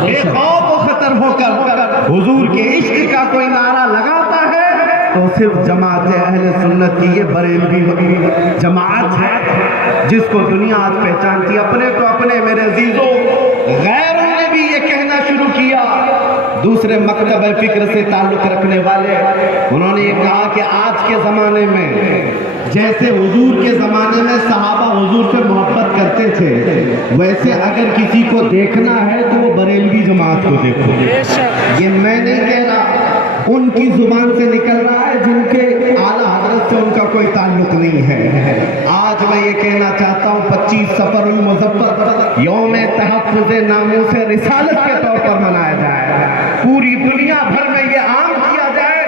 بے خوف و خطر ہو کر حضور کے عشق کا کوئی نعرہ لگاتا ہے تو صرف جماعت اہل سنت کی یہ بریلوی جماعت ہے جس کو دنیا آج پہچانتی ہے۔ اپنے تو اپنے میرے عزیزوں، غیروں نے بھی یہ کہنا شروع کیا، دوسرے مکتب فکر سے تعلق رکھنے والے، انہوں نے یہ کہا کہ آج کے زمانے میں جیسے حضور کے زمانے میں صحابہ حضور سے محبت کرتے تھے، ویسے اگر کسی کو دیکھنا ہے تو وہ بریلوی جماعت کو دیکھو۔ یہ میں نہیں کہہ رہا، ان کی زبان سے نکل رہا ہے جن کے اعلیٰ حضرت سے ان کا کوئی تعلق نہیں ہے۔ آج میں یہ کہنا چاہتا ہوں 25 صفر المظفر یوم تحفظ ناموس رسالت کے طور پر منایا جائے، پوری دنیا بھر میں یہ عام کیا جائے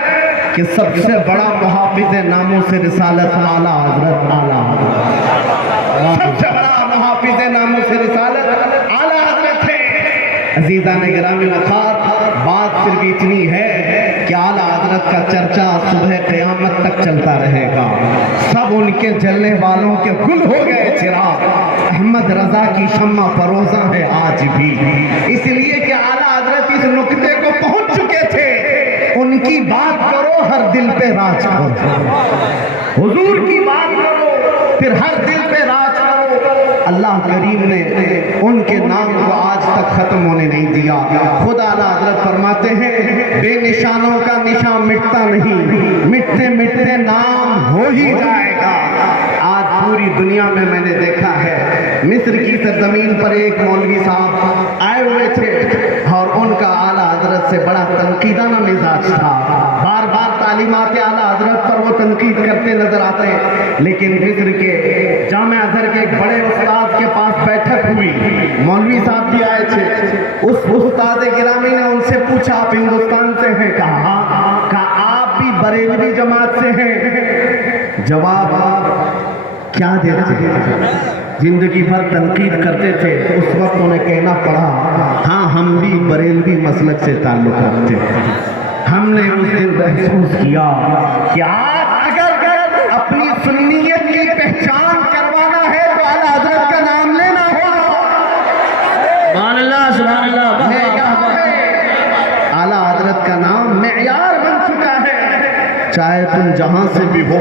کہ سب سے بڑا محافظ ناموس رسالت اعلیٰ حضرت، سب سے بڑا محافظ ناموس رسالت اعلیٰ حضرت ہے۔ عزیزان گرامی وقار، بات صرف اتنی ہے کہ اعلیٰ حضرت کا چرچا صبح قیامت تک چلتا رہے گا۔ سب ان کے جلنے والوں کے گل ہو گئے چراغ، احمد رضا کی شمع فروزاں ہے آج بھی، اس لیے کہ اعلیٰ حضرت اس نقطے کو پہنچ چکے تھے، ان کی بات کرو ہر دل پہ راج کرو، حضور کی بات کرو پھر ہر دل پہ راج کرو۔ اللہ کریم نے ان کے نام کو آج تک ختم ہونے نہیں دیا۔ خود اعلیٰ حضرت فرماتے ہیں بے نشانوں کا نشان مٹتا نہیں، مٹتے مٹتے نام ہو ہی جائے گا۔ آج پوری دنیا میں میں نے دیکھا ہے، مصر کی سرزمین پر ایک مولوی صاحب آئے ہوئے تھے اور ان کا اعلیٰ حضرت سے بڑا تنقیدانہ مزاج تھا، بار بار تعلیمات اعلیٰ حضرت پر وہ تنقید کرتے نظر آتے، لیکن مصر کے جامع ازہر کے ایک بڑے استاد کے پاس بیٹھک ہوئی، مولوی صاحب بھی آئے تھے، اس استاد گرامی نے ان سے پوچھا آپ ہندوستان سے ہیں؟ کہا آپ بھی بریلوی جماعت سے ہیں؟ جواب کیا دیتے ہیں؟ زندگی بھر تنقید کرتے تھے، اس وقت انہیں کہنا پڑا ہاں ہم بھی بریلوی مسلک سے تعلق رکھتے ہیں۔ ہم نے اس دن محسوس کیا کہ اگر اپنی سنیت کی پہچان کروانا ہے تو اعلیٰ حضرت کا نام لینا ہوگا۔ سبحان اللہ، سبحان اللہ۔ اعلیٰ حضرت کا نام معیار بن چکا ہے، چاہے تم جہاں سے بھی ہو،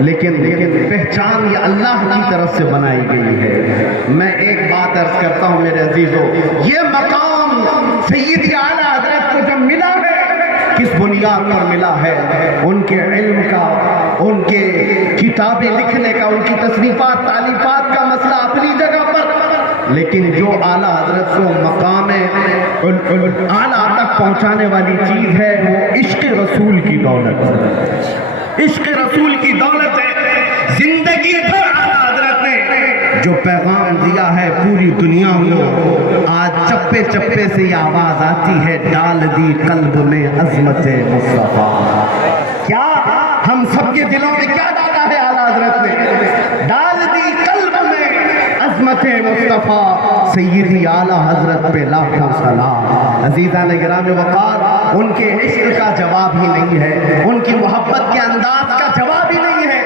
لیکن پہچان یہ اللہ کی طرف سے بنائی گئی ہے۔ میں ایک بات عرض کرتا ہوں میرے عزیزوں، یہ مقام سیدی اعلیٰ حضرت کو جب ملا ہے کس بنیاد پر ملا ہے؟ ان کے علم کا، ان کے کتابیں لکھنے کا، ان کی تصنیفات تالیفات کا مسئلہ اپنی جگہ پر، لیکن جو اعلیٰ حضرت کو مقام اعلیٰ تک پہنچانے والی چیز ہے وہ عشق رسول کی دولت ہے، عشق رسول کی دولت ہے۔ زندگی بھر اعلیٰ حضرت نے جو پیغام دیا ہے پوری دنیا کو، آج چپے چپے سے یہ آواز آتی ہے، ڈال دی قلب میں عظمت مصطفیٰ۔ کیا ہم سب کے دلوں میں کیا ڈالا ہے اعلیٰ حضرت نے؟ ڈال دی قلب میں عظمت مصطفیٰ، سیدی اعلیٰ حضرت پہ لاکھوں سلام۔ عزیزان گرامی وقار، ان کے عشق کا جواب ہی نہیں ہے، ان کی محبت کے انداز کا جواب ہی نہیں ہے،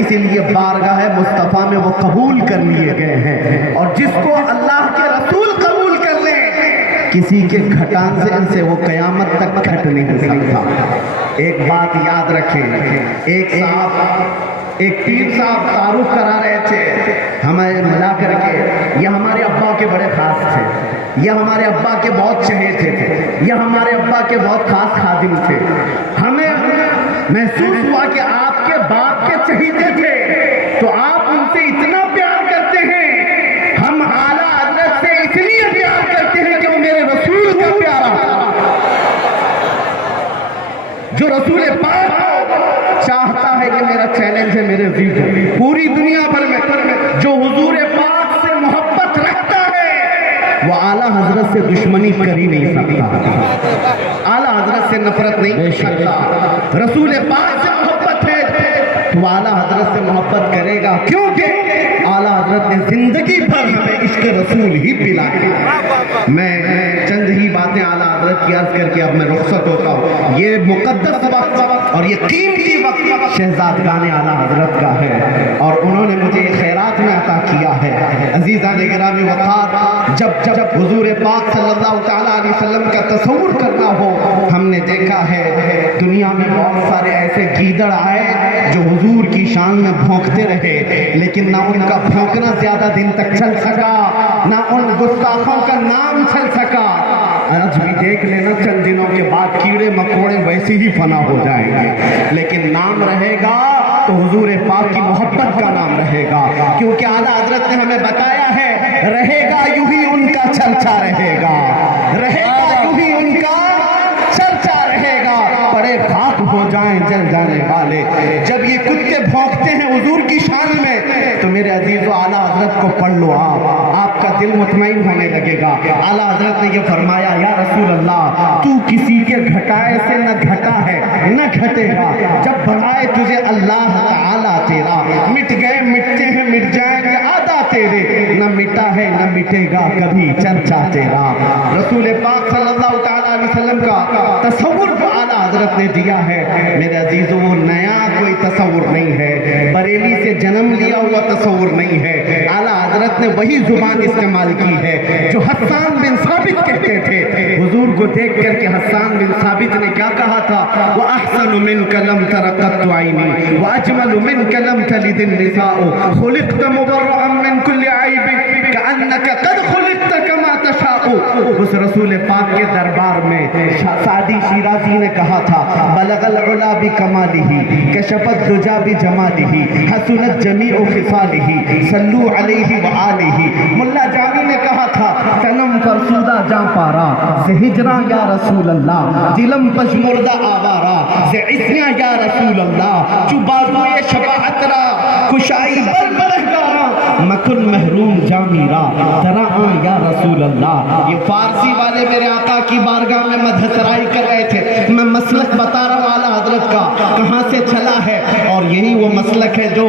اسی لیے بارگاہ مصطفیٰ میں وہ قبول کر لیے گئے ہیں، اور جس کو اللہ کے رسول قبول کر لیں کسی کے گھٹان سے ان سے وہ قیامت تک گھٹ نہیں سکتا۔ ایک بات یاد رکھیں، ایک پیر صاحب تعارف کرا رہے تھے ہمیں ملا کر کے، یہ ہمارے ابا کے بڑے خاص تھے، یہ ہمارے ابا کے بہت چہیتے تھے، یہ ہمارے ابا کے بہت خاص خادم تھے۔ ہمیں محسوس ہوا کہ آپ کے باپ کے چہیتے تھے تو آپ ان سے اتنا پیار کرتے ہیں، ہم اعلیٰ حضرت سے اس لیے پیار کرتے ہیں کہ وہ میرے رسول کا پیارا تھا، جو رسول پاک چاہتا ہے کہ میرا چیلنج ہے میرے عزیزوں، پوری دنیا بھر میں جو حضور پاک سے محبت رکھتا ہے وہ اعلیٰ حضرت سے دشمنی کر ہی نہیں سکتا، اعلیٰ حضرت سے نفرت نہیں کرتا۔ رسول پاک سے محبت ہے تو اعلیٰ حضرت سے محبت کرے گا، کیونکہ اعلیٰ حضرت نے زندگی بھر ہمیں عشق رسول ہی پلایا۔ میں چند ہی باتیں اعلیٰ حضرت حضرات کی عرض کر کے اب میں رخصت ہوتا ہوں. یہ مقدس وقت اور یہ قیمتی وقت شہزادگان اعلیٰ حضرت کا ہے اور انہوں نے مجھے یہ خیرات میں عطا کیا ہے. عزیزان گرامی وقار، جب حضور پاک صلی اللہ تعالیٰ علیہ وسلم کا تصور کرنا ہو، ہم نے دیکھا ہے دنیا میں بہت سارے ایسے گیدڑ آئے جو حضور کی شان میں بھونکتے رہے، لیکن نہ ان کا بھونکنا زیادہ دن تک چل سکا، نہ ان گستاخوں کا نام چل سکا. آج بھی دیکھ لینا چند دنوں کے بعد کیڑے مکوڑے ویسے ہی فنا ہو جائیں گے، لیکن نام رہے گا تو حضور پاک کی محبت کا نام رہے گا، کیونکہ اعلیٰ حضرت نے ہمیں بتایا ہے رہے گا یوں ہی ان کا چرچا رہے گا، رہے گا یوں ہی ان کا چرچا رہے گا. پڑے خاک ہو جائیں جل جانے والے. جب یہ کتے بھونکتے ہیں حضور کی شان میں تو میرے عزیز و اعلیٰ حضرت کو پڑھ لو، آپ کا دل مطمئن ہونے لگے گا. اعلیٰ حضرت نے یہ فرمایا یا رسول اللہ تو کسی کے گھٹائے سے نہ گھٹا ہے نہ گھٹے گا، جب بڑھائے تجھے اللہ تعالیٰ تیرا، مٹ گئے مٹتے ہیں مٹ جائیں گے آدھا تیرے، نہ مٹا ہے نہ مٹے گا کبھی چرچا تیرا. رسول پاک صلی اللہ تعالیٰ علیہ وسلم کا تصور جو اعلیٰ حضرت نے دیا ہے میرے عزیزوں وہ نیا کوئی تصور نہیں ہے، بریلی سے جنم لیا ہوا تصور نہیں ہے. اعلیٰ حضرت نے وہی زبان استعمال کی ہے جو حسان بن ثابت کہتے تھے. حضور کو دیکھ کر کے حسان بن ثابت نے کیا کہا تھا؟ وَأَحْسَنُ مِنْكَ لَمْ تَرَ قَطُّ عَيْنِي وَأَجْمَلُ مِنْكَ لَمْ تَلِدِ النِّسَاءُ خُلِقْتَ مُبَرَّأً مِنْ كُلِّ عَيْبٍ كَأَنَّكَ قَدْ خُلِقْتَ كَمَا تَشَاءُ. اس رسول پاک کے دربار میں سعدی شیرازی نے کہا تھا بلغ العلا بکمالہ کشف الدجا بجمالہ حسنت جمیع خصالہ صلو علیہ وآلہ. ملا جانی نے کہا تھا تنم فرسودہ جاں پارا سے ہجراں یا رسول اللہ، دلم پشمردہ آوارا سے عصیاں یا رسول اللہ، چو بازوئے شفاعت را کشائی بل برہگارا مکن محروم جامیرا ترعاں یا رسول اللہ. یہ فارسی والے میرے آقا کی بارگاہ میں مدح سرائی کر رہے تھے. میں مسلک بتا رہا ہوں اعلیٰ حضرت کا کہاں سے چلا ہے، اور یہی وہ مسلک ہے جو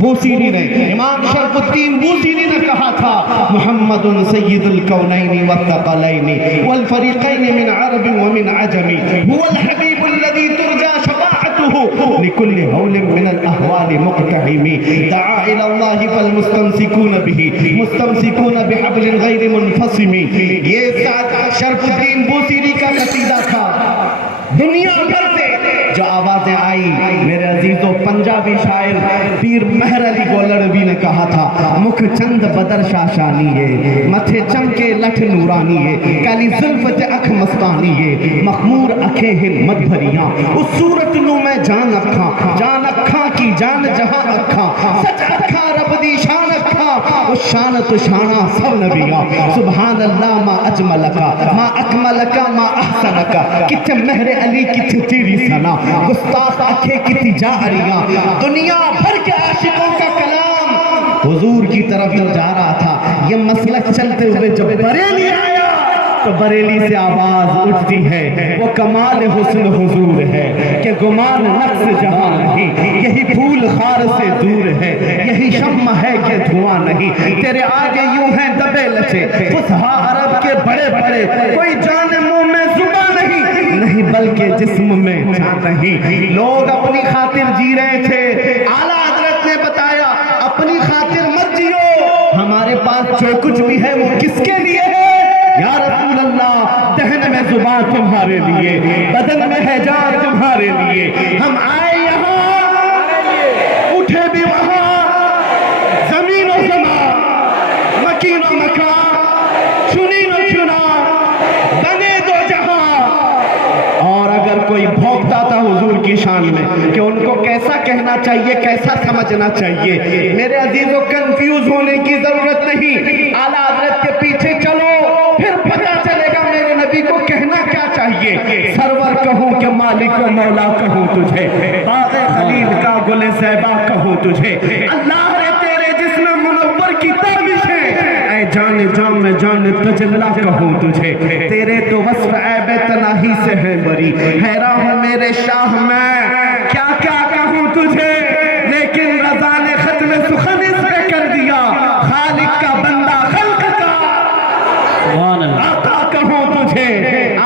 بوسیری نے، امام شرف الدین بوسیری نے کہا تھا محمد سید الکونین والثقلین والفریقین من عرب ومن عجم هو الحبیب الذي ترجى شفاعته لكل هول من الاهوال مقتحم دعا الى الله فالمستمسكون به مستمسكون بحبل غیر منفصم. یہ شرف الدین بوسیری کا قصیدہ تھا. دنیا بھر سے جو آوازیں آئی میرے عزیزوں، پنجابی شاعر پیر مہر علی گولڑوی نے کہا تھا مکھ چند بدر شاشانی ہے متھے چمکے لٹھ نورانی ہے کالی زلفت اکھ مستانی ہے مخمور اکھیں ہمت بھریاں اس صورت نو میں جان اکھاں کی جان جہاں اکھاں سچ اکھاں رب دی شان اکھاں اس شان تو شانہ سب نبیاں سبحان اللہ ما اجملکا ما اکملکا ما احسنکا. کتھے مہر علی کتھے تیری ثنا، گستاخ آنکھیں کتنی جاریاں، دنیا بھر کے عاشقوں کا کلام حضور کی طرف جو جا رہا تھا. یہ مسلک چلتے ہوئے جب بریلی آیا تو بریلی سے آواز اٹھتی ہے وہ کمال حسن حضور ہے کہ گمان نقص جہاں نہیں، یہی پھول خار سے دور ہے، یہی شمع ہے کہ دھواں نہیں، تیرے آگے یوں ہیں دبے لچے فصحا عرب کے بڑے بڑے، کوئی جان منہ میں زباں نہیں بلکہ جسم میں جان نہیں. لوگ اپنی خاطر جی رہے تھے، اعلیٰ حضرت نے بتایا اپنی خاطر مت جیو، ہمارے پاس جو کچھ بھی ہے وہ کس کے لیے ہے یا رسول اللہ؟ دہن میں زبان تمہارے لیے، بدن میں ہے جان تمہارے لیے. ہم آئے یہاں اٹھے بھی وہاں، زمین و زمان مکین و مکان چنین و چنا بنے دو جہاں. اور اگر کوئی بھونکتا تھا حضور کی شان میں کہ ان کو کیسا کہنا چاہیے کیسا سمجھنا چاہیے، میرے عزیزوں کنفیوز ہونے کی ضرورت نہیں. اعلیٰ حضرت کے پیچھے چلو پھر پتہ چلے گا میرے نبی کو کہنا کیا چاہیے. سرور کہوں کہ مالک و مولا کہوں تجھے، باغ خلیل کا گل زیبا کہوں تجھے، اللہ نے تیرے جسم منور کی تابش ہے، اے جان جام میں جان تجلا کہوں تجھے، تیرے تو وصف عیب تناہی سے ہے بری، حیران ہوں میرے شاہ میں کیا کیا کہوں تجھے. لیکن رضا نے ختم سخن اس پہ کر دیا، خالق کا بندہ خلق کا آقا کہوں تجھے.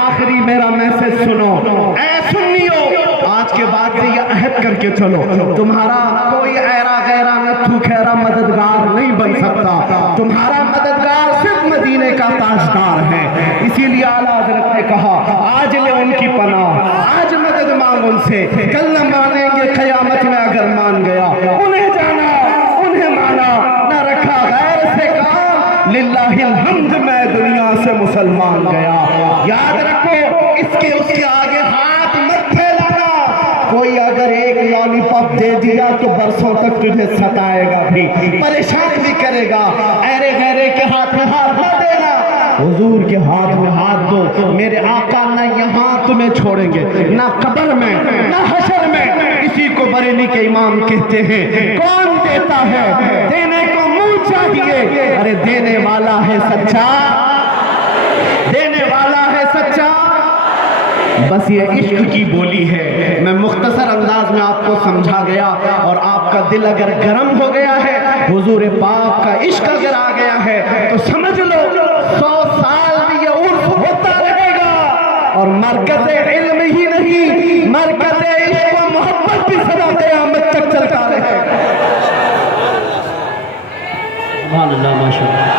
آخری میرا میسج سنو، اے سنیو، آج کے بعد سے یہ عہد کر کے چلو، تمہارا کوئی ایرا غیرا نتھو خیرا مددگار نہیں بن سکتا، تمہارا مددگار صرف مدینے کا تاجدار ہے۔ اسی لیے اعلیٰ حضرت نے کہا آج لے ان کی پناہ، آج مدد مانگ ان سے، کل نہ مانیں گے قیامت میں اگر مان گیا، انہیں جانا انہیں مانا، نہ رکھا غیر سے کام، للہ الحمد میں دنیا سے مسلمان گیا۔ یاد رکھو اس کے آگے ہاتھ مت پھیلانا، کوئی اگر ایک لالی پاپ دے دیا تو برسوں تک تجھے ستائے گا بھی، پریشان بھی کرے گا، ایرے غیرے کے ہاتھ میں ہاتھ نہ دینا، حضور کے ہاتھ میں ہاتھ دو۔ میرے آقا نہ یہاں تمہیں چھوڑیں گے، نہ قبر میں نہ حشر میں۔ اسی کو بریلی کے امام کہتے ہیں کون دیتا ہے دینے کو منہ چاہیے، ارے دینے والا ہے سچا، دینے والا ہے سچا۔ بس یہ عشق کی بولی ہے، میں مختصر انداز میں آپ کو سمجھا گیا، اور آپ کا دل اگر گرم ہو گیا ہے، حضور پاک کا عشق اگر آ گیا ہے تو سمجھ لو 100 سال بھی یہ عرف ہوتا رہے گا، اور مرکز علم ہی نہیں، مرکز عشق و محبت بھی سدا قیامت تک چلتا رہے گا۔ سبحان اللہ، ماشاء اللہ۔